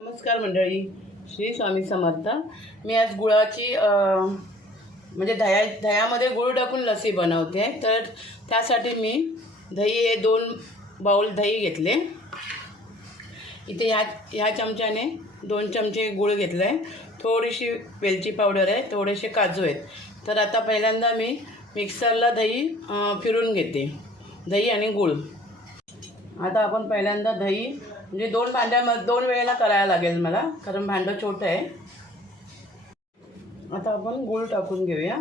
नमस्कार मंडळी, श्री स्वामी समर्थ। मी आज गुळाची म्हणजे दह्यामध्ये गुळ टाकून लस्सी बनवते। तर त्यासाठी मी दही हे 2 बाउल दही घेतले। इथे ह्या चमच्याने 2 चमचे गुळ घेतला आहे। थोडीशी वेलची पावडर आहे, थोडेसे काजू आहेत। तर आता पहिल्यांदा मी मिक्सरला दही फिरून घेते, दही आणि गुळ। आता आपण पहिल्यांदा दही म्हणजे 2 भांड्यामध्ये 2 वेळेला करायला लागेल मला, कारण भांडं छोटं आहे। आता आपण गूळ टाकून घेऊया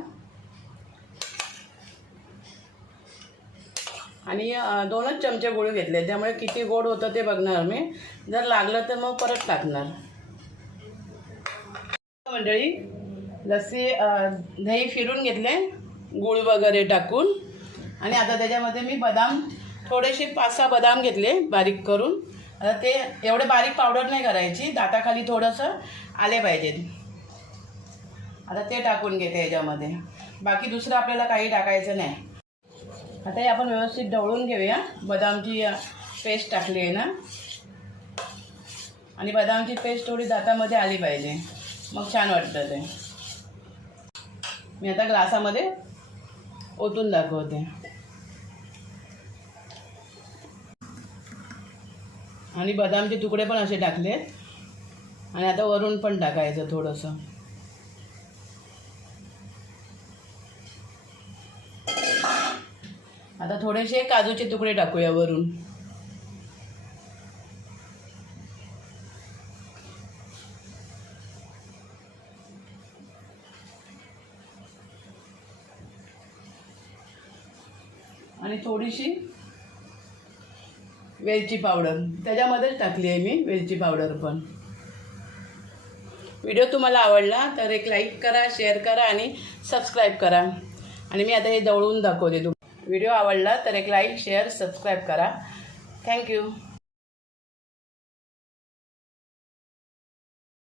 आणि 2च चमचे गूळ घेतले, त्यामुळे किती गोड होतं ते बघणार मी। जर लागलं तर मग परत टाकणार। मंडळी, लस्सी दही फिरून घेतले गूळ वगैरे टाकून। आणि आता त्याच्यामध्ये मी बदाम थोडेसे 5-6 बदाम घेतले बारीक करून। आता ते एवढे बारीक पावडर नाही करायची, दाताखाली थोडंसं आले पाहिजेत। आता ते टाकून घेते याच्यामध्ये, बाकी दुसरं आपल्याला काही टाकायचं नाही। आता हे आपण व्यवस्थित ढवळून घेऊया। बदामची पेस्ट टाकली आहे ना, आणि बदामची पेस्ट थोडी दातामध्ये आली पाहिजे, मग छान वाटतं ते। मी आता ग्लासामध्ये ओतून दाखवते। आणि बदामचे तुकडे पण असे टाकलेत, आणि आता वरून पण टाकायचं थोडंसं। आता थोडेसे काजूचे तुकडे टाकूया वरून। आणि थोडीशी वेलची पावडर त्याच्यामध्येच टाकली आहे मी, वेलची पावडर पण। व्हिडिओ तुम्हाला आवडला तर एक लाईक करा, शेअर करा आणि सबस्क्राईब करा। आणि मी आता हे दळून दाखवते। व्हिडिओ आवडला तर एक लाईक, शेअर, सबस्क्राईब करा। थँक्यू।